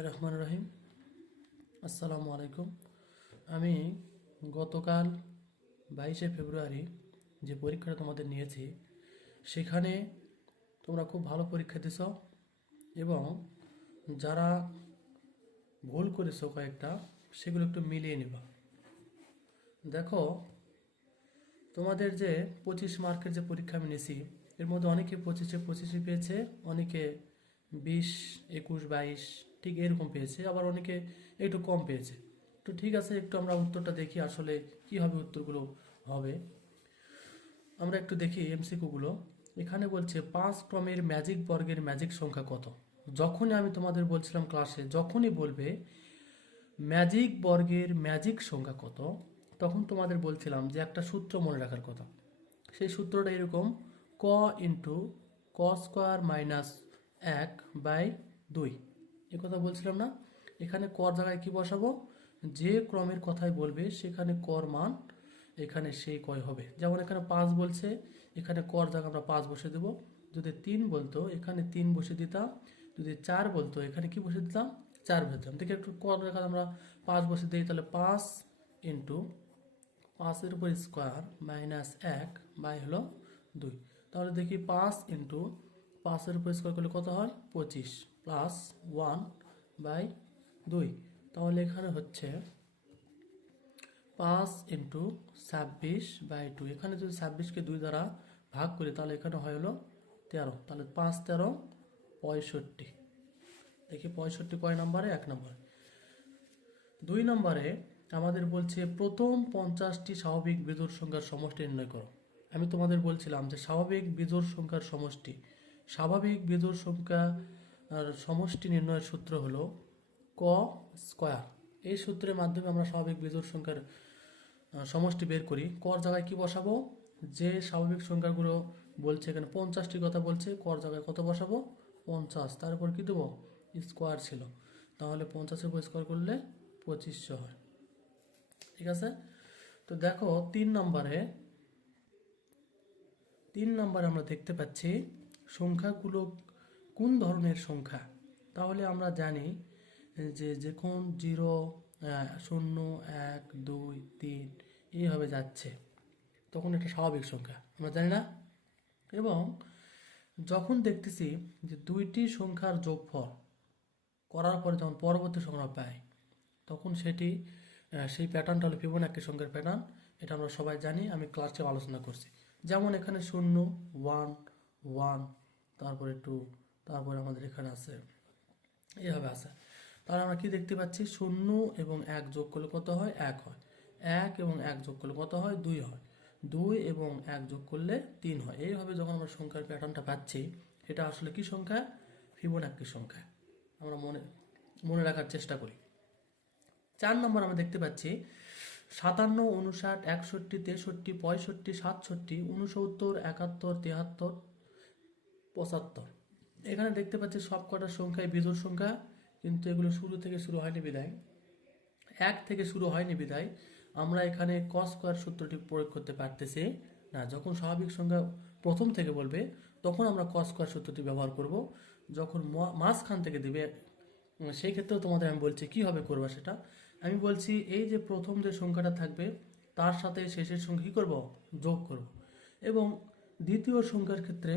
রহমান রহিম। আসসালামু আলাইকুম। আমি গতকাল 22শে ফেব্রুয়ারি যে পরীক্ষাটা তোমাদের নিয়েছি, সেখানে তোমরা খুব ভালো পরীক্ষা দিছ এবং যারা ভুল করেছো কয়েকটা, সেগুলো একটু মিলিয়ে নিবা। দেখো, তোমাদের যে 25 মার্কের যে পরীক্ষা আমি নিয়েছি, এর মধ্যে অনেকে 25-এ পেয়েছে, অনেকে 20, 21, 22 ঠিক এরকম পেয়েছে, আবার অনেকে একটু কম পেয়েছে। তো ঠিক আছে, একটু আমরা উত্তরটা দেখি আসলে কীভাবে উত্তরগুলো হবে। আমরা একটু দেখি এমসিকিউগুলো। এখানে বলছে 5 ক্রমের ম্যাজিক বর্গের ম্যাজিক সংখ্যা কত। যখনই আমি তোমাদের বলছিলাম ক্লাসে, যখনই বলবে ম্যাজিক বর্গের ম্যাজিক সংখ্যা কত, তখন তোমাদের বলছিলাম যে একটা সূত্র মনে রাখার কথা। সেই সূত্রটা এরকম: ক ইন্টু ক স্কোয়ার মাইনাস 1/2। এ কথা বলছিলাম না? এখানে কর জায়গায় কি বসাবো? যে ক্রমের কথাই বলবে সেখানে কর মান এখানে সেই কয় হবে। যেমন এখানে 5 বলছে, এখানে কর জায়গায় আমরা 5 বসে দেবো। যদি 3 বলতো, এখানে 3 বসে দিতাম। যদি 4 বলতো, এখানে কি বসে দিতাম? 4 বসে দিতাম। দেখি একটু কর রেখা আমরা 5 বসে দিই, তাহলে 5 ইন্টু 5-এর উপর স্কোয়ার মাইনাস 1/2। তাহলে দেখি 5 ইন্টু 5-এর উপর স্কোয়ার করলে কত হয়? 25 প্লাস 1/2। তাহলে এখানে হচ্ছে 5 ইন্টু 26/2। এখানে যদি 26কে 2 দ্বারা ভাগ করি, তাহলে এখানে হয় হলো 13। তাহলে 5 13 65। দেখি 65 কয় নম্বরে? 1 নম্বরে। 2 নম্বরে আমাদের বলছে প্রথম 50টি স্বাভাবিক বিজোড় সংখ্যার সমষ্টি নির্ণয় করো। আমি তোমাদের বলছিলাম যে স্বাভাবিক বিজোড় সংখ্যার সমষ্টি, স্বাভাবিক বিজোড় সংখ্যা সমষ্টি নির্ণয়ের সূত্র হলো ক স্কোয়ার। এই সূত্রের মাধ্যমে আমরা স্বাভাবিক বিজোড় সংখ্যার সমষ্টি বের করি। কর জায়গায় কি বসাবো? যে স্বাভাবিক সংখ্যাগুলো বলছে, এখানে 50টি কথা বলছে, কর জায়গায় কত বসাবো? 50। তার উপর কি দেবো? স্কোয়ার ছিল। তাহলে 50-এর উপর স্কোয়ার করলে 2500 হয়। ঠিক আছে? তো দেখো 3 নম্বরে আমরা দেখতে পাচ্ছি সংখ্যাগুলো কোন ধরনের সংখ্যা। তাহলে আমরা জানি যে যখন 0, 0, 1, 2, 3 এইভাবে যাচ্ছে, তখন এটা স্বাভাবিক সংখ্যা, আমরা জানি না? এবং যখন দেখতেছি যে দুইটি সংখ্যার যোগফল করার পরে যখন পরবর্তী সংখ্যা পাই, তখন সেই প্যাটার্নটা হলো ফিবোনাক্কি সংখ্যার প্যাটার্ন। এটা আমরা সবাই জানি, আমি ক্লাসে আলোচনা করছি। যেমন এখানে 0, 1, 1, তারপরে 2, তারপরে আমাদের এখানে আছে এইভাবে আছে। তাহলে আমরা কি দেখতে পাচ্ছি? 0 এবং 1 যোগ করলে কত হয়? 1 হয়। 1 এবং 1 যোগ করলে কত হয়? 2 হয়। 2 এবং 1 যোগ করলে 3 হয়। এইভাবে যখন আমরা সংখ্যার প্যাটার্নটা পাচ্ছি, এটা আসলে কি সংখ্যা? ফিবোনাক্কি সংখ্যা। আমরা মনে রাখার চেষ্টা করি। 4 নম্বর আমরা দেখতে পাচ্ছি 57, 59, 61, 63, 65, 67, 69, 71, 73, 75। এখানে দেখতে পাচ্ছি সব কটা সংখ্যায় বিজোড় সংখ্যা, কিন্তু এগুলো শুরু থেকে শুরু হয়নি বিদায়, 1 থেকে শুরু হয়নি বিদায় আমরা এখানে কস স্কোয়ার সূত্রটি প্রয়োগ করতে পারতেছি না। যখন স্বাভাবিক সংখ্যা প্রথম থেকে বলবে, তখন আমরা কস স্কোয়ার সূত্রটি ব্যবহার করব। যখন মাঝখান থেকে দেবে, সেই ক্ষেত্রেও তোমাদের আমি বলছি কীভাবে করবা সেটা। আমি বলছি এই যে প্রথম যে সংখ্যাটা থাকবে, তার সাথে শেষের সংখ্যা কী করবো? যোগ করব। এবং দ্বিতীয় সংখ্যার ক্ষেত্রে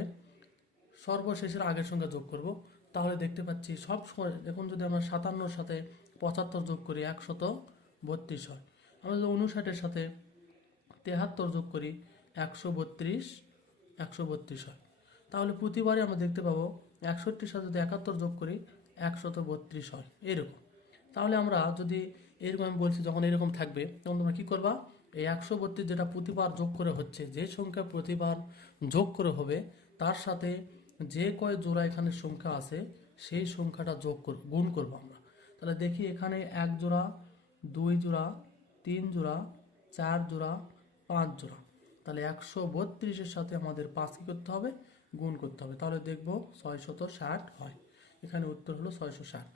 সর্বশেষের আগের সংখ্যা যোগ করব। তাহলে দেখতে পাচ্ছি সব সময়, এখন যদি আমরা 57-র সাথে 75 যোগ করি, 132 হয়। আমরা যদি 59-এর সাথে 73 যোগ করি, 132 হয়। তাহলে প্রতিবারে আমরা দেখতে পাবো 61-র সাথে যদি 71 যোগ করি, 132 হয়। এরকম। তাহলে আমরা যদি এরকম, আমি বলছি যখন এরকম থাকবে, তখন তোমরা কী করবা? এই 132 যেটা প্রতিবার যোগ করে হচ্ছে, যে সংখ্যা প্রতিবার যোগ করে হবে, তার সাথে যে কয় জোড়া এখানে সংখ্যা আছে, সেই সংখ্যাটা গুণ করব আমরা। তাহলে দেখি এখানে 1 জোড়া, 2 জোড়া, 3 জোড়া, 4 জোড়া, 5 জোড়া। তাহলে 132-এর সাথে আমাদের 5 কী করতে হবে? গুণ করতে হবে। তাহলে দেখব 660 হয়। এখানে উত্তর হলো 660।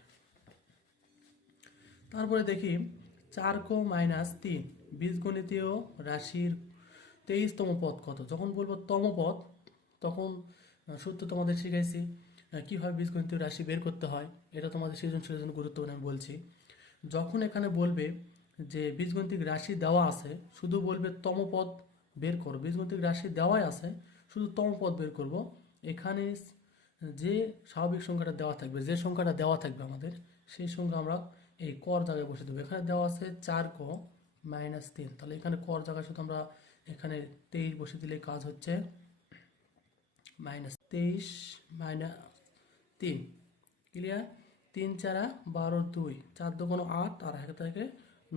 তারপরে দেখি 4 - 3 বীজগণিতীয় রাশির 23তম পদ কত। যখন বলবো তম পদ, তখন সূত্র তোমাদের শিখাইছি। কীভাবে বীজগণিতীয় রাশি বের করতে হয় এটা তোমাদের সৃজনশীলের জন্য গুরুত্বপূর্ণ আমি বলছি। যখন এখানে বলবে যে বীজগণিতিক রাশি দেওয়া আছে, শুধু বলবে তমপদ বের করো, বীজগণিতিক রাশি দেওয়াই আছে, শুধু তমপদ বের করব। এখানে যে স্বাভাবিক সংখ্যাটা দেওয়া থাকবে, যে সংখ্যাটা দেওয়া থাকবে আমাদের, সেই সংখ্যা আমরা এই কর জায়গায় বসে দেবো। এখানে দেওয়া আছে 4 - 3, তাহলে এখানে কর জায়গায় শুধু আমরা এখানে 23 বসে দিলে কাজ হচ্ছে -23 - 3। ক্লিয়ার? 3 × 4 = 12, 2 4 × 2 = 8 আর 1 থেকে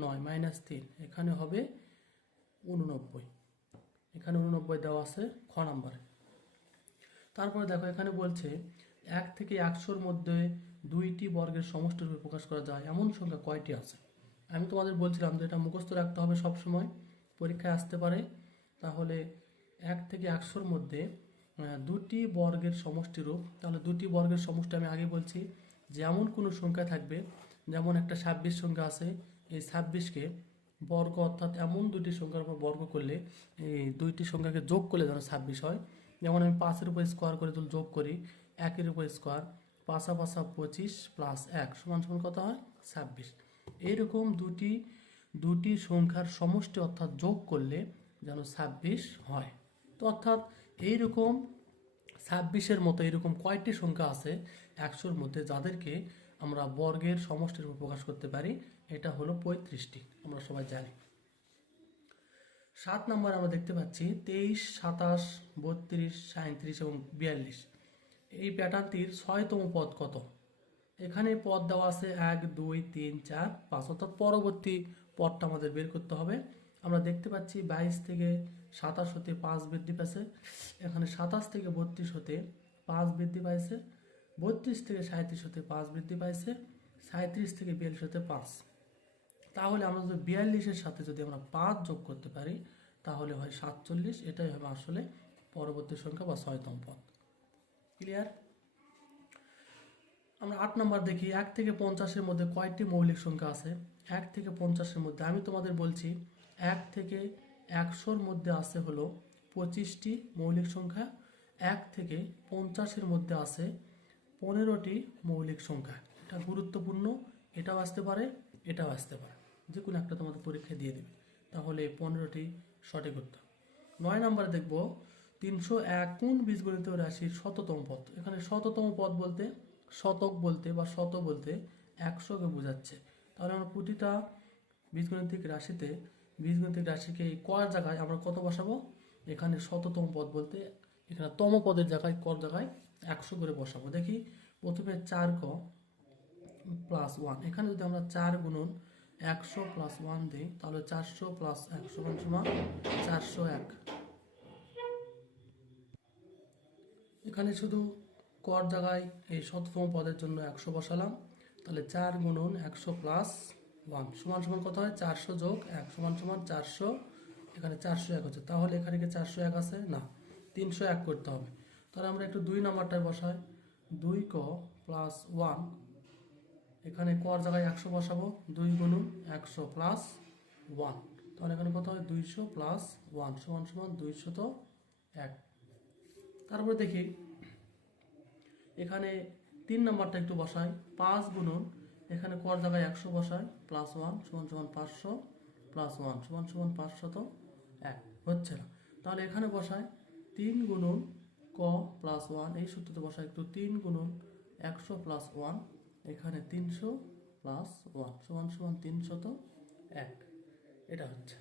9 - 3, এখানে হবে 89। এখানে 89 দেওয়া আছে খ নাম্বারে। তারপরে দেখো এখানে বলছে 1 থেকে 100-র মধ্যে 2টি বর্গের সমষ্টি রূপে প্রকাশ করা যায় এমন সংখ্যা কয়টি আছে। আমি তোমাদের বলছিলাম যে এটা মুখস্থ রাখতে হবে, সব সময় পরীক্ষায় আসতে পারে। তাহলে 1 থেকে 100-র মধ্যে 2টি বর্গের সমষ্টি রূপ, তাহলে 2টি বর্গের সমষ্টি আমি আগে বলছি যে এমন কোনো সংখ্যা থাকবে, যেমন একটা 26 সংখ্যা আছে, এই 26কে বর্গ অর্থাৎ এমন দুটি সংখ্যার উপর বর্গ করলে এই দুইটি সংখ্যাকে যোগ করলে যেন 26 হয়। যেমন আমি 5-এর উপর স্কোয়ার করে যোগ করি, 1-এর উপর স্কোয়ার, 5 × 5 = 25 + 1 = কত হয়? 26। এইরকম দুটি সংখ্যার সমষ্টি অর্থাৎ যোগ করলে যেন 26 হয়। তো অর্থাৎ এইরকম 26-এর মতো এরকম কয়টি সংখ্যা আছে 100-র মধ্যে যাদেরকে আমরা বর্গের সমষ্টির উপর প্রকাশ করতে পারি, এটা হলো 35টি, আমরা সবাই জানি। 7 নম্বরে আমরা দেখতে পাচ্ছি 23, 27, 32, 37 এবং 42। এই প্যাটার্নটির 6তম পদ কত? এখানে পদ দেওয়া আছে 1, 2, 3, 4, 5, অর্থাৎ পরবর্তী পদটা আমাদের বের করতে হবে। আমরা দেখতে পাচ্ছি 22 থেকে 27 হতে 5 বৃদ্ধি পাইছে, এখানে 27 থেকে 32 হতে 5 বৃদ্ধি পাইছে, 32 থেকে 37 হতে 5 বৃদ্ধি পাইছে, 37 থেকে 42 হতে 5। তাহলে আমরা যদি 42-এর সাথে যদি আমরা 5 যোগ করতে পারি তাহলে হয় 47। এটাই হবে আসলে পরবর্তী সংখ্যা বা 6তম পদ। ক্লিয়ার? আমরা 8 নম্বর দেখি 1 থেকে 50-এর মধ্যে কয়টি মৌলিক সংখ্যা আছে। 1 থেকে 50-এর মধ্যে আমি তোমাদের বলছি 1 থেকে 100-র মধ্যে আছে হলো 25টি মৌলিক সংখ্যা, 1 থেকে 50-এর মধ্যে আছে 15টি মৌলিক সংখ্যা। এটা গুরুত্বপূর্ণ, এটাও আসতে পারে, এটাও আসতে পারে, যে কোনো একটা তোমাদের পরীক্ষা দিয়ে দেবে। তাহলে 15টি সঠিক উত্তর। 9 নম্বরে দেখব 301 কোন বীজগণিতীয় রাশির শততম পদ। এখানে শততম পদ বলতে শতক বলতে বা শত বলতে 100কে বোঝাচ্ছে। তাহলে আমরা প্রতিটা বীজগণিতিক রাশিকে এই কর জায়গায় আমরা কত বসাবো? এখানে শততম পদ বলতে এখানে তম পদের জায়গায় কর জায়গায় 100 করে বসাবো। দেখি প্রথমে 4 + 1, এখানে যদি আমরা 4 × 100 + 1 দিই তাহলে 400 + 1 = 401। এখানে শুধু কর জায়গায় এই শততম পদের জন্য 100 বসালাম, তাহলে 4 × 100 + 1 = কত হয়? 400 + 1 = 400, এখানে 401 হচ্ছে। তাহলে এখানে কি 401 আছে? না, 301 করতে হবে। তাহলে আমরা একটু 2 নাম্বারটায় বসাই, 2 ক + 1, এখানে কর জায়গায় 100 বসাবো, 2 × 100 + 1, তাহলে এখানে কত হয়? 200 + 1 = 201। তারপরে দেখি এখানে 3 নাম্বারটা একটু বসাই, 5 × এখানে কর জায়গায় 100 বসাই, +1 = 500 + 1 = 501, হচ্ছে না। তাহলে এখানে বসাই 3 × ক + 1, এই সূত্রতে বসাই একটু 3 × 100 + 1, এখানে 300 + 1 = 301, এটা হচ্ছে।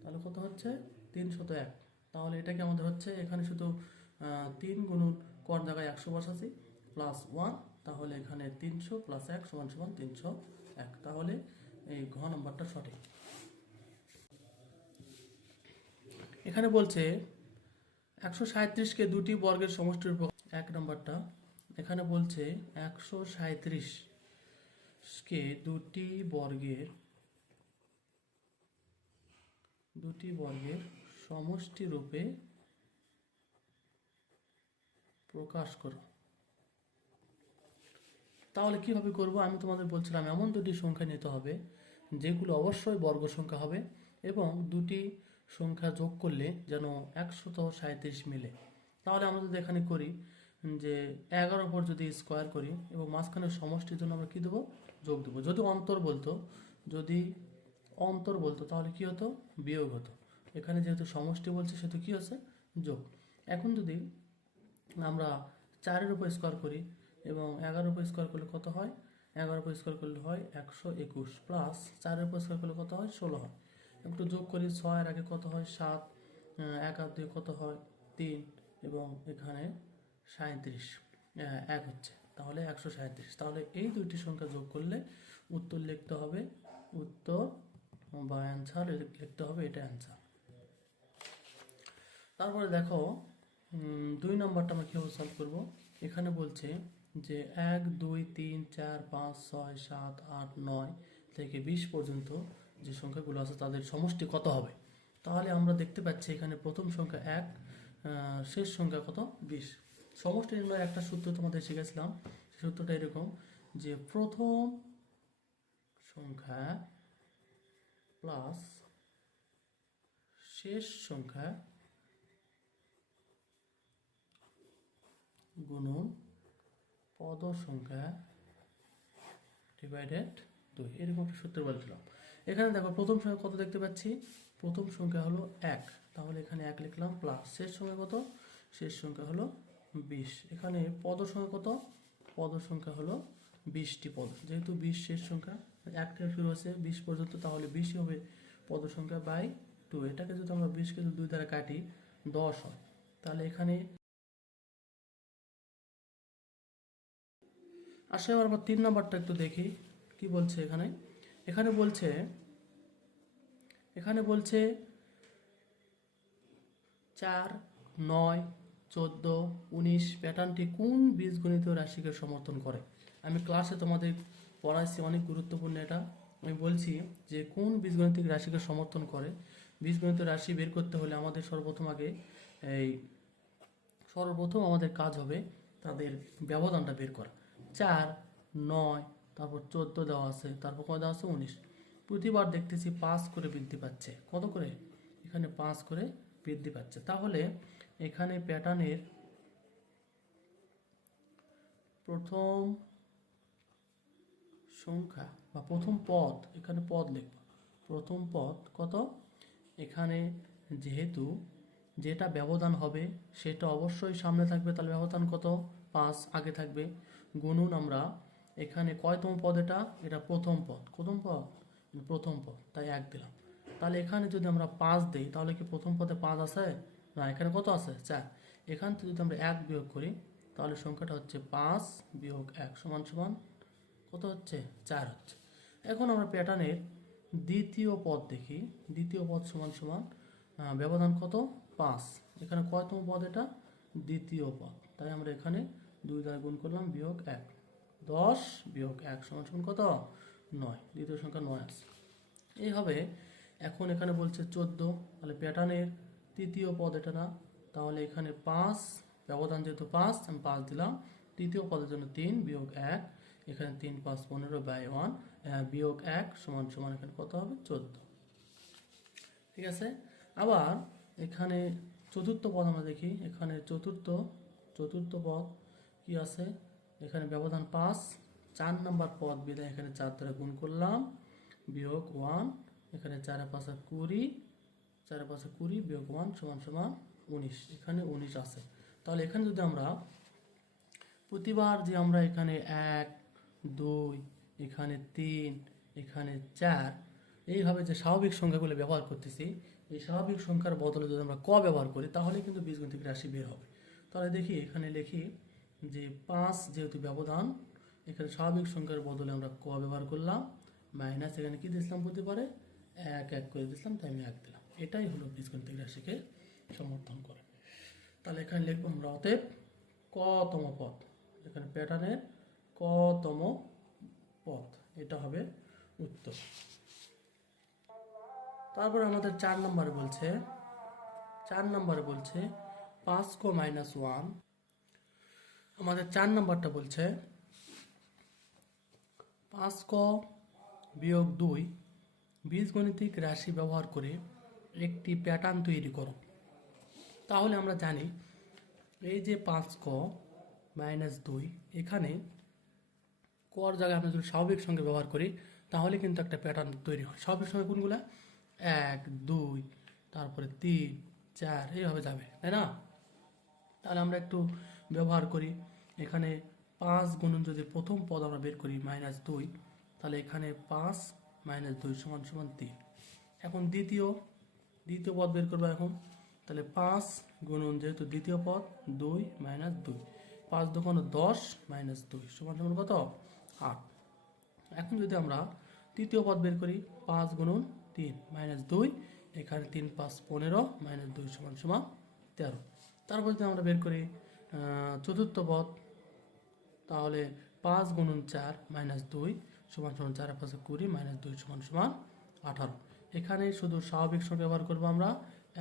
তাহলে কত হচ্ছে? 301। তাহলে এটা কি আমাদের হচ্ছে? এখানে শুধু 3 × কর জায়গায় 100 বসাচ্ছি +1, তাহলে এখানে 300 + 1 = 301। তাহলে এই ঘ নাম্বারটা সঠিক। এখানে বলছে 137কে দুটি বর্গের সমষ্টির উপর, 1 নাম্বারটা এখানে বলছে 137কে দুটি বর্গের সমষ্টি রূপে প্রকাশ করো। তাহলে কিভাবে করব? আমি তোমাদের বলছিলাম এমন দুটি সংখ্যা নিতে হবে যেগুলো অবশ্যই বর্গ সংখ্যা হবে এবং দুটি সংখ্যা যোগ করলে যেন 137 মিলে। তাহলে আমরা যদি এখানে করি যে 11 পর যদি স্কোয়ার করি এবং মাঝখানের সমষ্টির জন্য আমরা কি দেবো, যোগ দেবো। যদি অন্তর বলতো তাহলে কি হতো, বিয়োগ হতো। এখানে যেহেতু সমষ্টি বলছে সেহেতু কি হচ্ছে, যোগ। এখন যদি আমরা 4-এর উপর স্কোয়ার করি এবং 11-এর উপর স্কোয়ার করলে কত হয়, 11-এর উপর স্কোয়ার করলে হয় 121 প্লাস 4-এর উপর স্কোয়ার করলে কত হয়, 16 হয়। একটু যোগ করি, 6-এর আগে কত হয় 7, 1 আর 2 কত হয় 3 এবং এখানে 37 1 হচ্ছে, তাহলে 137। তাহলে এই দুইটি সংখ্যা যোগ করলে উত্তর লিখতে হবে, উত্তর বা অ্যান্সার লিখতে হবে, এটা অ্যান্সার। তারপরে দেখো 2 নম্বরটা আমরা কীভাবে সলভ করব। এখানে বলছে যে 1 2 3 4 5 6 7 8 9 থেকে 20 পর্যন্ত যে সংখ্যাগুলো আছে তাদের সমষ্টি কত হবে। তাহলে আমরা দেখতে পাচ্ছি এখানে প্রথম সংখ্যা 1, শেষ সংখ্যা কত, 20। সমষ্টি নির্ণয়ের একটা সূত্র তোমাদের শিখেছিলাম, সেই সূত্রটা এরকম যে প্রথম সংখ্যা প্লাস শেষ সংখ্যা গুণন পদ সংখ্যা ডিভাইডেড 2, এরকম একটা সূত্র বলেছিলাম। এখানে দেখো প্রথম সংখ্যা কত দেখতে পাচ্ছি, প্রথম সংখ্যা হলো 1, তাহলে এখানে 1 লিখলাম, প্লাস শেষ সংখ্যা কত, শেষ সংখ্যা হলো 20। এখানে পদ সংখ্যা কত, পদ সংখ্যা হলো 20টি পদ, যেহেতু 20 শেষ সংখ্যা, 1 থেকে শুরু হচ্ছে 20 পর্যন্ত, তাহলে 20 হবে পদ সংখ্যা বাই 2। এটাকে যদি আমরা 20কে যদি 2 দ্বারা কাটি 10 হয়। তাহলে এখানে আসলে আমরা 3 নম্বরটা একটু দেখি কি বলছে। এখানে বলছে 4 9 14 19 প্যাটার্নটি কোন বীজগণিতীয় রাশিকে সমর্থন করে। আমি ক্লাসে তোমাদের পড়াইছি, অনেক গুরুত্বপূর্ণ এটা। আমি বলছি যে কোন বীজগণিতিক রাশিকে সমর্থন করে। বীজগণিত রাশি বের করতে হলে আমাদের সর্বপ্রথম আমাদের কাজ হবে তাদের ব্যবধানটা বের করা। 4 9 তারপর 14 দেওয়া আছে, তারপর কত দেওয়া আছে 19। প্রতিবার দেখতেছি 5 করে বৃদ্ধি পাচ্ছে, কত করে, এখানে 5 করে বৃদ্ধি পাচ্ছে। তাহলে এখানে প্যাটার্নের প্রথম সংখ্যা বা প্রথম পদ, এখানে পদ লিখব, প্রথম পদ কত, এখানে যেহেতু যেটা ব্যবধান হবে সেটা অবশ্যই সামনে থাকবে, তাহলে ব্যবধান কত, 5 আগে থাকবে, গুণুন আমরা এখানে কয়তম পদ, এটা প্রথম পদ, প্রথম পদ, তাই 1 দিলাম। তাহলে এখানে যদি আমরা 5 দিই তাহলে কি প্রথম পদে 5 আছে, না, এখানে কত আছে 4। এখান থেকে যদি আমরা 1 বিয়োগ করি তাহলে সংখ্যাটা হচ্ছে 5 বিয়োগ 1 সমান সমান কত হচ্ছে, 4 হচ্ছে। এখন আমরা প্যাটার্নের দ্বিতীয় পদ দেখি, দ্বিতীয় পদ সমান সমান ব্যবধান কত, 5, এখানে কয়তম পদ, এটা দ্বিতীয় পদ, তাই আমরা এখানে 2 দ্বারা গুণ করলাম, বিয়োগ 1, 10 বিয়োগ 1 সমান সমান কত, 9, দ্বিতীয় সংখ্যা 9 আছে। এই হবে। এখন এখানে বলছে 14, তাহলে প্যাটার্নের তৃতীয় পদ এটা না, তাহলে এখানে 5, ব্যবধান যেহেতু 5 আমি 5 দিলাম, তৃতীয় পদের জন্য 3 বিয়োগ 1, এখানে 3 5 15 বাই 1 বিয়োগ 1 সমান সমান এখানে কত হবে, 14। ঠিক আছে। আবার এখানে চতুর্থ পদ আমরা দেখি, এখানে চতুর্থ পদ কি আছে, এখানে ব্যবধান 5, 4 নম্বর পদ বিদায় এখানে 4 দ্বারা গুণ করলাম, বিয়োগ 1, এখানে 4 5 20, 4 5 20 বিয়োগ 1 সমান সমান 19, এখানে 19 আছে। তাহলে এখানে যদি আমরা প্রতিবার যে আমরা এখানে 1 2 এখানে 3 এখানে 4 এইভাবে যে স্বাভাবিক সংখ্যাগুলো ব্যবহার করতেছি, এই স্বাভাবিক সংখ্যার বদলে যদি আমরা ক ব্যবহার করি তাহলে কিন্তু বীজগণিতিক রাশি বের হবে। তাহলে দেখি এখানে লিখি যে 5 যেহেতু ব্যবধান, এখানে স্বাভাবিক সংখ্যার বদলে আমরা ক ব্যবহার করলাম, মাইনাস এখানে কি দিয়েছিলাম, প্রতিবারে 1 1 করে দিয়েছিলাম, তাই আমি 1 দিলাম। এটাই হলো বীজগণিতিক রাশিকে সমর্থন করে। তাহলে এখানে লিখবো আমরা অতএব কতম পদ, এখানে প্যাটার্নের কতম পদ, এটা হবে উত্তর। তারপর আমাদের 4 নম্বরে বলছে 5 ক মাইনাস 1। আমাদের 4 নম্বরটা বলছে 5 ক বিয়োগ 2 বীজগণিতিক রাশি ব্যবহার করে একটি প্যাটার্ন তৈরি করো। তাহলে আমরা জানি এই যে 5 ক -2, এখানে কর জায়গায় আমরা যদি স্বাভাবিক সংখ্যা ব্যবহার করি তাহলে কিন্তু একটা প্যাটার্ন তৈরি হয়। স্বাভাবিক সংখ্যা কোনগুলা? 1, 2, তারপরে 3, 4 এইভাবে যাবে, তাই না? তাহলে আমরা একটু ব্যবহার করি। এখানে 5 গুণন যদি প্রথম পদ আমরা বের করি -2, তাহলে এখানে 5 - 2 = 3। এখন দ্বিতীয় পদ বের করবো এখন। তাহলে 5 গুণন যেহেতু দ্বিতীয় পদ 2 - 2, 5 × 2 = 10 - 2 সমান কত? 8। এখন যদি আমরা তৃতীয় পদ বের করি 5 গুণন 3 - 2, এখানে 3 × 5 = 15 - 2 = 13। তারপর যদি আমরা বের করি চতুর্থ পদ, তাহলে 5 গুণন 4 - 2 = 4 × 5 = 20 - 2 = 18। এখানে শুধু স্বাভাবিক সংখ্যা ব্যবহার করবো আমরা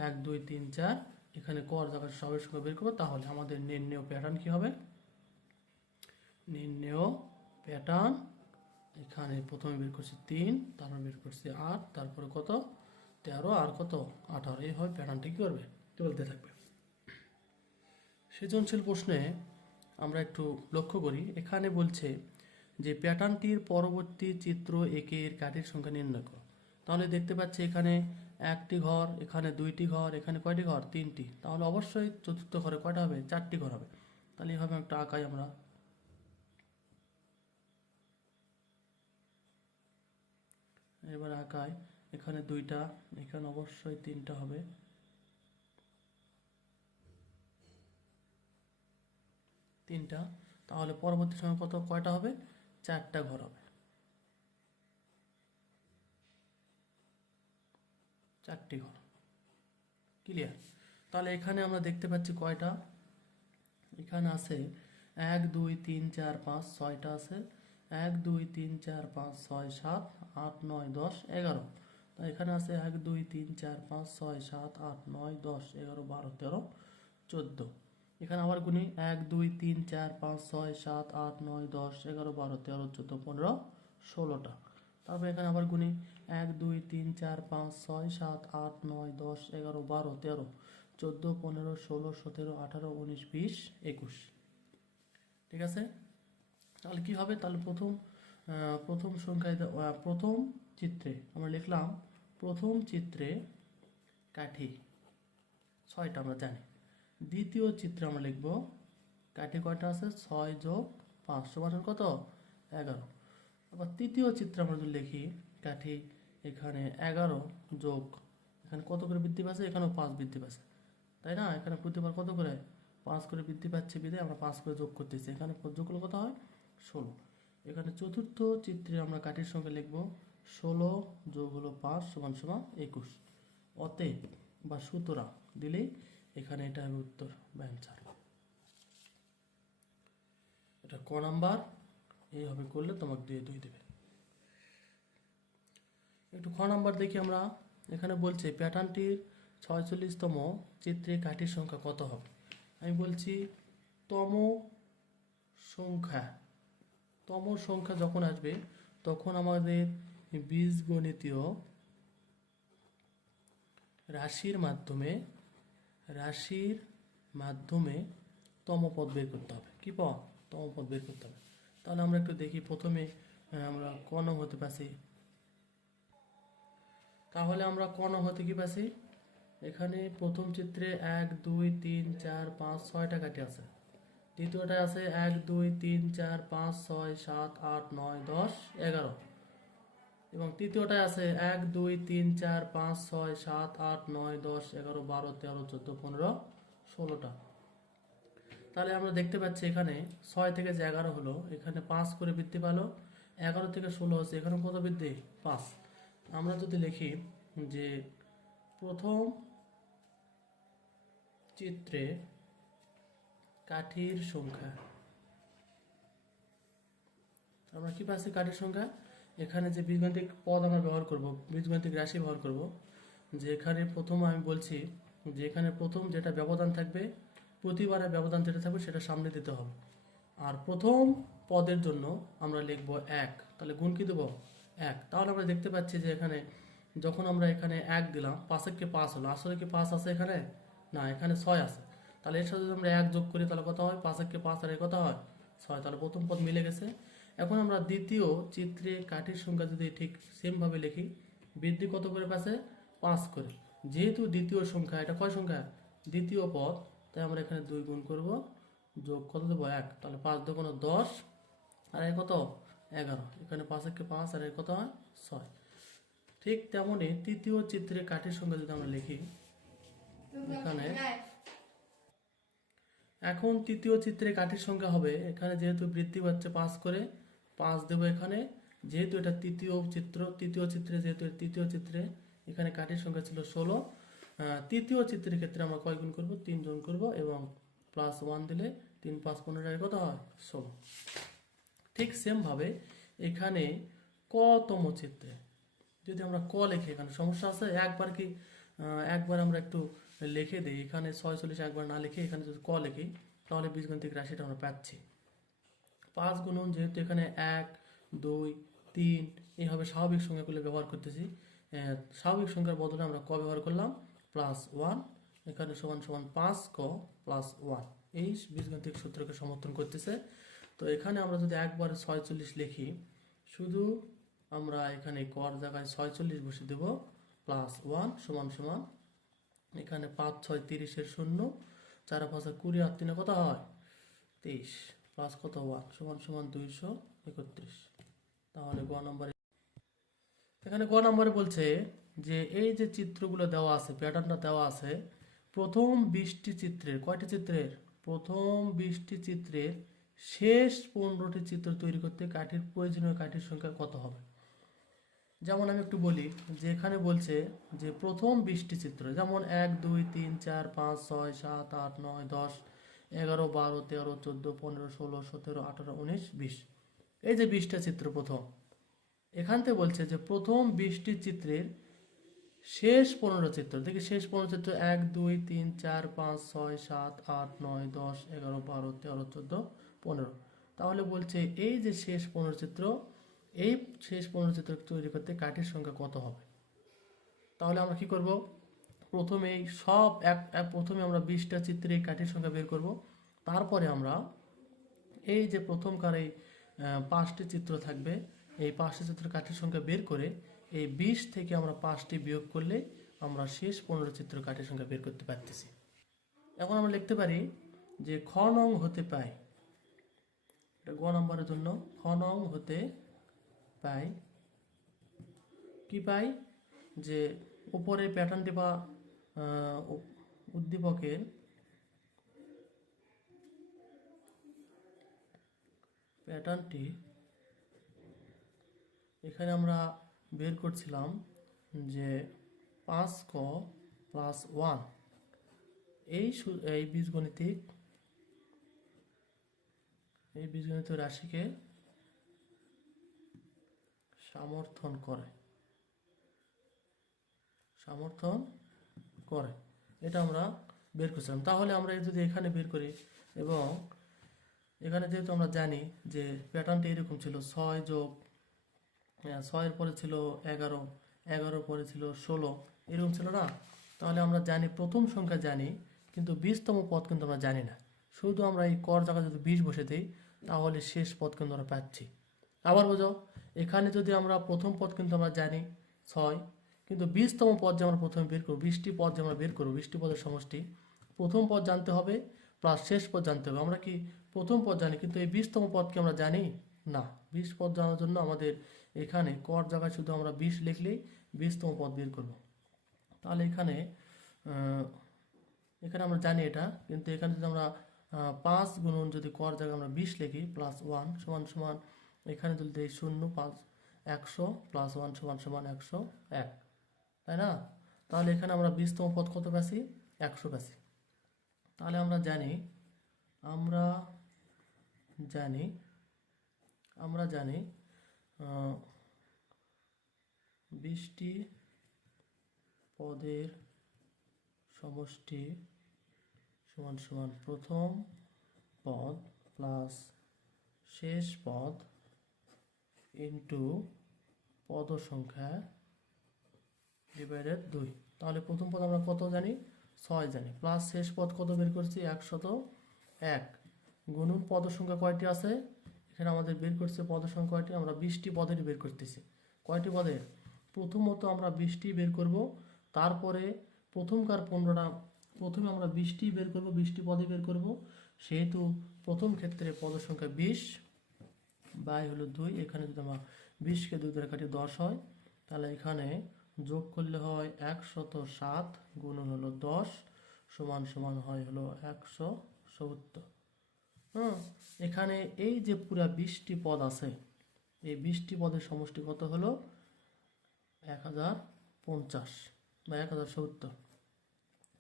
1, 2, 3, 4। এখানে কর জায়গায় স্বাভাবিক সংখ্যা বের করবো, তাহলে আমাদের নির্ণেয় প্যাটার্ন কি হবে? নির্ণেয় প্যাটার্ন এখানে প্রথমে বের করছি 3, তারপর বের করছি 8, তারপরে কত? 13 আর কত? 18। এই হয় প্যাটার্নটা কি করবে? চলতে থাকবে। সৃজনশীল প্রশ্নে আমরা একটু লক্ষ্য করি, এখানে বলছে যে প্যাটার্নটির পরবর্তী চিত্র একের কাঠির সংখ্যা নির্ণয় করো। তাহলে দেখতে পাচ্ছি এখানে একটি ঘর, এখানে দুইটি ঘর, এখানে কয়টি ঘর? 3টি। তাহলে অবশ্যই চতুর্থ ঘরে কয়টা হবে? 4টি ঘর হবে। তাহলে এইভাবে একটা আঁকাই আমরা। এবার আঁকাই, এখানে 2টা, এখানে অবশ্যই 3টা হবে। তাহলে পরবর্তী সময় কয়টা হবে? 4টা ঘর হবে। 4টি ঘর। ক্লিয়ার? তাহলে এখানে আমরা দেখতে পাচ্ছি কয়টা? এখানে আছে 1, 2, 3, 4, 5, 6টা আছে। 1, 2, 3, 4, 5, 6, 7, 8, 9, 10, 11। তো এখানে আছে 1, 2, 3, 4, 5, 6, 7, 8, 9, 10, 11, 12, 13, 14। এখানে আবার গুনি 1, 2, 3, 4, 5, 6, 7, 8, 9, 10, 11, 12, 13, 14, 15, 16টা। তারপর এখানে আবার গুনি 1, 2, 3, 4, 5, 6, 7, 8, 9, 10, 11, 12, 13, 14, 15, 16, 17, 18, 19, 20, 21। ঠিক আছে? তাহলে কি হবে? তাহলে প্রথম সংখ্যায় প্রথম চিত্রে আমরা লিখলাম, প্রথম চিত্রে কাঠি 6টা আমরা জানি। দ্বিতীয় চিত্রে আমরা লিখব কাঠি কয়টা আছে? 6 + 5 সমান কত? 11। আবার তৃতীয় চিত্রে আমরা যদি লিখি কাঠি এখানে 11 যোগ, এখানে কত করে বৃদ্ধি পাচ্ছে? এখানেও 5 বৃদ্ধি পাচ্ছে, তাই না? এখানে প্রতিবার কত করে? 5 করে বৃদ্ধি পাচ্ছে, বিধে আমরা 5 করে যোগ করতেছি। এখানে যোগ করলে কত হয়? 16। এখানে চতুর্থ চিত্রে আমরা কাঠির সংখ্যা লিখব 16 যোগ হলো 5 সমান 21। অতএব বা সুতরাং দিলেই এখানে এটা হবে উত্তর বা অ্যান্সার। এটা ক নাম্বার। এইভাবে করলে তোমাকে 2 দেবে। একটু খ নাম্বার দেখি আমরা। এখানে বলছে প্যাটার্নটির 46তম চিত্রে কাঠির সংখ্যা কত হবে? আমি বলছি তম সংখ্যা যখন আসবে তখন আমাদের বীজগণিতীয় রাশির মাধ্যমে তম পদ বের করতে হবে। কি পদ? তম পদ বের করতে হবে। তাহলে আমরা একটু দেখি, প্রথমে আমরা ক নং হতে পাচ্ছি। তাহলে আমরা ক নং হতে কি পাচ্ছি? এখানে প্রথম চিত্রে 1, 2, 3, 4, 5, 6টা কাঠি আছে। দ্বিতীয়টায় আছে 1, 2, 3, 4, 5, 6, 7, 8, 9, 10, 11। এবং তৃতীয়টায় আছে 1, 2, 3, 4, 5, 6, 7, 8, 9, 10, 11, 12, 13, 14, 15, 16টা। তাহলে আমরা দেখতে পাচ্ছি এখানে 6 থেকে যে 11 হলো, এখানে 5 করে বৃদ্ধি পেল। 11 থেকে 16 হচ্ছে, এখানে কত বৃদ্ধি? 5। আমরা যদি লিখি যে প্রথম চিত্রে কাঠির সংখ্যা, আমরা কি পাচ্ছি? কাঠির সংখ্যা। এখানে যে বীজগণিতিক পদ আমরা ব্যবহার করব, বীজগণিতিক রাশি ব্যবহার করব, যে এখানে প্রথম আমি বলছি যে এখানে প্রথম যেটা ব্যবধান থাকবে, প্রতিবারের ব্যবধান যেটা থাকবে সেটা সামনে দিতে হবে। আর প্রথম পদের জন্য আমরা লিখব 1, তাহলে গুণ কি দেবো? 1। তাহলে আমরা দেখতে পাচ্ছি যে এখানে যখন আমরা এখানে 1 দিলাম, 5 কে 5 হলো। আসলে কি 5 আছে এখানে? না, এখানে 6 আছে। তাহলে এর সাথে যদি আমরা 1 যোগ করি তাহলে কত হয়, 5 একে 5 আর কত হয় 6। তাহলে প্রথম পদ মিলে গেছে। এখন আমরা দ্বিতীয় চিত্রে কাঠির সংখ্যা যদি ঠিক সেম ভাবে লিখি, বৃদ্ধি কত করে পাচ্ছে 5 করে। যেহেতু দ্বিতীয় সংখ্যা, এটা কয় সংখ্যা, দ্বিতীয় পদ, তাই আমরা এখানে 2 গুণ করব, যোগ কত দেবো 1, তাহলে 5 দুগুণ 10 আর কত 11। এখানে 5 একে 5 আর কত হয় 6। ঠিক তেমনি তৃতীয় চিত্রে কাঠির সংখ্যা যদি আমরা লিখি এখানে, এখন তৃতীয় চিত্রে কাঠির সংখ্যা হবে, এখানে যেহেতু বৃদ্ধি পাচ্ছে 5 করে, 5 দেবো এখানে। যেহেতু এটা তৃতীয় চিত্রে যেহেতু তৃতীয় চিত্রে এখানে কাঠির সংখ্যা ছিল 16, তৃতীয় চিত্রের ক্ষেত্রে আমরা কয় গুণ করব, 3 গুণ করব এবং প্লাস 1 দিলে 3 5 15 কত হয় 16। ঠিক সেম ভাবে এখানে কতম চিত্রে যদি আমরা ক লিখি, এখানে সমস্যা আছে, একবার আমরা একটু লিখে দিই। এখানে 46 একবার না লিখে এখানে যদি ক লিখি তাহলে বীজগণিতিক রাশিটা আমরা পাচ্ছি। 5 গুণন, যেহেতু এখানে 1 2 3 এইভাবে স্বাভাবিক সংখ্যাগুলো ব্যবহার করতেছি, স্বাভাবিক সংখ্যার বদলে আমরা ক ব্যবহার করলাম প্লাস 1, এখানে সমান সমান 5 ক প্লাস 1, এই বীজগণিতিক সূত্রকে সমর্থন করতেছে। তো এখানে আমরা যদি একবার 46 লিখি, শুধু আমরা এখানে কর জায়গায় 46 বসে দেব, প্লাস 1 সমান সমান এখানে 5 6 30 শূন্য, 4 5 20 আর 3 কত হয় 23, প্লাস কত 1 সমান সমান 231। তাহলে গ নম্বরে, এখানে গ নম্বরে বলছে যে এই যে চিত্রগুলো দেওয়া আছে, প্যাটার্নটা দেওয়া আছে, প্রথম 20টি চিত্রের, কয়টি চিত্রের, প্রথম 20টি চিত্রের শেষ 15টি চিত্র তৈরি করতে কাঠির প্রয়োজনীয় কাঠির সংখ্যা কত হবে। যেমন আমি একটু বলি যে এখানে বলছে যে প্রথম 20টি চিত্র, যেমন 1 2 3 4 5 6 7 8 9 10 11 12 13 14 15 16 17 18 19 20, এই যে 20টা চিত্র প্রথম, এখান থেকে বলছে যে প্রথম 20টি চিত্রের শেষ 15 চিত্র, দেখি শেষ 15 চিত্র 1 2 3 4 5 6 7 8 9 10 11 12 13 14 15। তাহলে বলছে এই যে শেষ 15 চিত্র, এই শেষ 15 চিত্র তৈরি করতে কাঠির সংখ্যা কত হবে। তাহলে আমরা কি করব, প্রথমেই সব প্রথমে আমরা 20টা চিত্রে এই কাঠির সংখ্যা বের করব। তারপরে আমরা এই যে প্রথমকার এই 5টি চিত্র থাকবে, এই 5টি চিত্রের কাঠির সংখ্যা বের করে এই 20 থেকে আমরা 5টি বিয়োগ করলে আমরা শেষ 15 চিত্র কাঠির সংখ্যা বের করতে পারতেছি। এখন আমরা লিখতে পারি যে খ নং হতে পাই, এটা গ নম্বরের জন্য, খ নং হতে পাই কি পাই, যে উপরের প্যাটার্নটি বা উদ্দীপকের প্যাটার্নটি এখানে আমরা বের করছিলাম যে 5 ক প্লাস 1, এই বীজগণিতিক রাশিকে সমর্থন করে, এটা আমরা বের করছিলাম। তাহলে আমরা যদি এখানে বের করি, এবং এখানে যেহেতু আমরা জানি যে প্যাটার্নটা এরকম ছিল, 6 পরে ছিল 11, 11 পরে ছিল 16, এরকম ছিল না। তাহলে আমরা জানি প্রথম সংখ্যা জানি, কিন্তু 20তম পদ কিন্তু আমরা জানি না। শুধু আমরা এই কর জায়গায় যদি 20 বসে দিই তাহলে শেষ পদ কিন্তু আমরা পাচ্ছি। আবার বোঝো, এখানে যদি আমরা প্রথম পদ কিন্তু আমরা জানি 6, কিন্তু 20তম পদ যে আমরা প্রথমে বের করবো, 20টি পদ যে আমরা বের করবো, 20টি পদের সমষ্টি, প্রথম পদ জানতে হবে প্লাস শেষ পদ জানতে হবে। আমরা কি প্রথম পদ জানি, কিন্তু এই 20তম পদকে আমরা জানি না। 20 পদ জানার জন্য আমাদের এখানে কর জায়গায় শুধু আমরা 20 লিখলেই 20তম পদ বের করব। তাহলে এখানে আমরা জানি এটা, কিন্তু এখানে যদি আমরা 5 গুণন যদি কর জায়গায় আমরা 20 লিখি প্লাস 1 সমান সমান, এখানে যদি দেই 0 5 100 প্লাস 1 সমান সমান 101, তাই না। তাহলে এখানে আমরা 20তম পদ কত পাচ্ছি, 100 পাচ্ছি। তাহলে আমরা জানি 20টি পদের সমষ্টি সমান সমান প্রথম পদ প্লাস শেষ পদ ইন্টু পদ সংখ্যা ডিভাইডেড 2। তাহলে প্রথম পদ আমরা কত জানি 6 জানি, প্লাস শেষ পদ কত বের করছি 101, গুণন পদ সংখ্যা কয়টি আছে, এখানে আমাদের বের করছে পদ সংখ্যা কয়টি, আমরা 20টি পদের বের করতেছি। কয়টি পদের, প্রথমত আমরা 20টি বের করব, তারপরে প্রথমকার 15টা, প্রথমে আমরা 20টি বের করব, 20টি পদে বের করব, সেহেতু প্রথম ক্ষেত্রে পদ সংখ্যা 20 বাই হলো 2, এখানে যদি আমরা 20কে 2 দ্বারা কাটি 10 হয়, তাহলে এখানে যোগ করলে হয় 107 গুণন হলো 10 সমান সমান হয় হলো 170। এখানে এই যে পুরা 20টি পদ আছে, এই 20টি পদের সমষ্টি কত হলো 1050 বা 1070।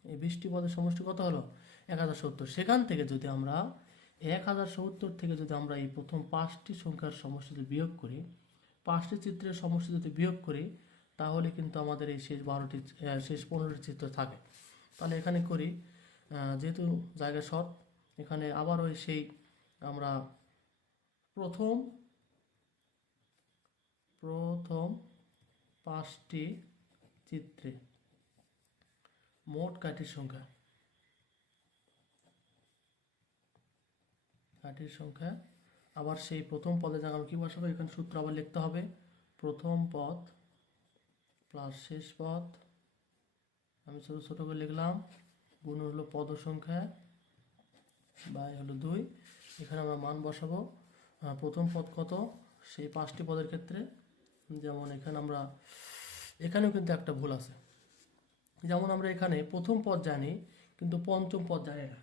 এই 20টি পদের সমষ্টি কত হলো 1070। সেখান থেকে যদি আমরা 1070 থেকে যদি আমরা এই প্রথম 5টি সংখ্যার সমষ্টি যদি বিয়োগ করি, 5টি চিত্রের সমষ্টি যদি বিয়োগ করি, তাহলে কিন্তু আমাদের এই শেষ 15টি চিত্র থাকে। তাহলে এখানে করি, যেহেতু জায়গা শর্ট, এখানে আবার ওই সেই আমরা প্রথম 5টি চিত্রে মোট কাঠির সংখ্যা আবার সেই প্রথম পদে জায়গা কি বসাবো, এখানে সূত্র আবার লিখতে হবে, প্রথম পদ প্লাস শেষ পদ, আমি ছোট ছোট করে লিখলাম, গুণ হলো পদ সংখ্যা বাই হলো 2, এখানে আমরা মান বসাবো। প্রথম পদ কত, সেই 5টি পদের ক্ষেত্রে, যেমন এখানেও কিন্তু একটা ভুল আছে, যেমন আমরা এখানে প্রথম পদ জানি কিন্তু পঞ্চম পদ জানি না,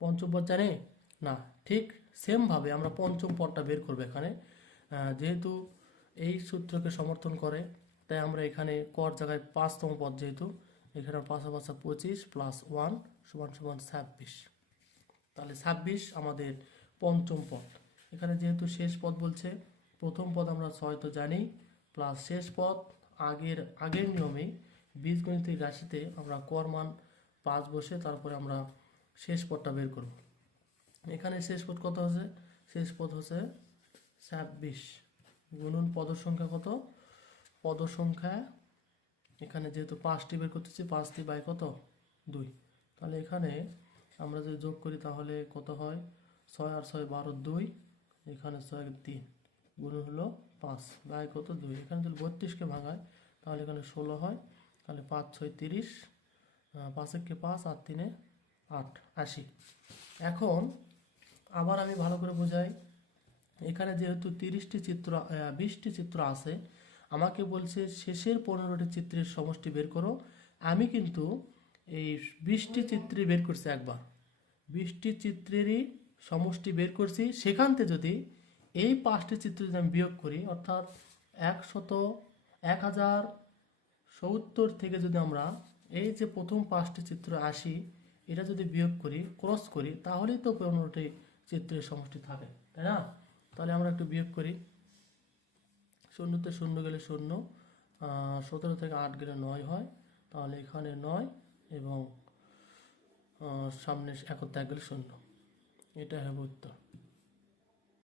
পঞ্চম পদ জানি না, ঠিক সেমভাবে আমরা পঞ্চম পদটা বের করবো এখানে। যেহেতু এই সূত্রকে সমর্থন করে, তাই আমরা এখানে কর জায়গায় 5তম পদ, যেহেতু এখানে 5 5 25 প্লাস 1 সমান সমান 26, তাহলে 26 আমাদের পঞ্চম পদ। এখানে যেহেতু শেষ পদ বলছে, প্রথম পদ আমরা 6 তো জানি, প্লাস শেষ পদ আগের নিয়মেই বীজগণিতিক রাশিতে আমরা কর মান 5 বসে তারপরে আমরা শেষ পদটা বের করব। এখানে শেষ পদ কত হচ্ছে, শেষ পদ হচ্ছে 26 গুণন পদ সংখ্যা কত, পদ সংখ্যা এখানে যেহেতু 5টি বের করতেছি, 5টি বাই কত 2, তাহলে এখানে আমরা যদি যোগ করি তাহলে কত হয়, 6 আর 6 12 2, এখানে 6 3 গুণন হলো 5 বাই কত 2, এখানে যদি 32কে ভাঙায় তাহলে এখানে 16 হয়, তাহলে 5 6 30, 5 কে 5 আর 3 8 80। এখন আবার আমি ভালো করে বোঝাই, এখানে যেহেতু 20টি চিত্র আছে, আমাকে বলছে শেষের 15টি চিত্রের সমষ্টি বের করো। আমি কিন্তু এই 20টি চিত্রে বের করছি একবার, 20টি চিত্রেরই সমষ্টি বের করছি, সেখান থেকে যদি এই 5টি চিত্র যদি আমি বিয়োগ করি, অর্থাৎ 1070 থেকে যদি আমরা এই যে প্রথম 5টি চিত্র আসি, এটা যদি বিয়োগ করি, ক্রস করি, তাহলেই তো 15টি চিত্রের সমষ্টি থাকে, তাই না? তাহলে আমরা একটু বিয়োগ করি, 0তে 0 গেলে 0, 17 থেকে 8 গেলে 9 হয়, তাহলে এখানে 9 এবং সামনে 1 ত্যাগ গেলে 0, এটা হবে উত্তর।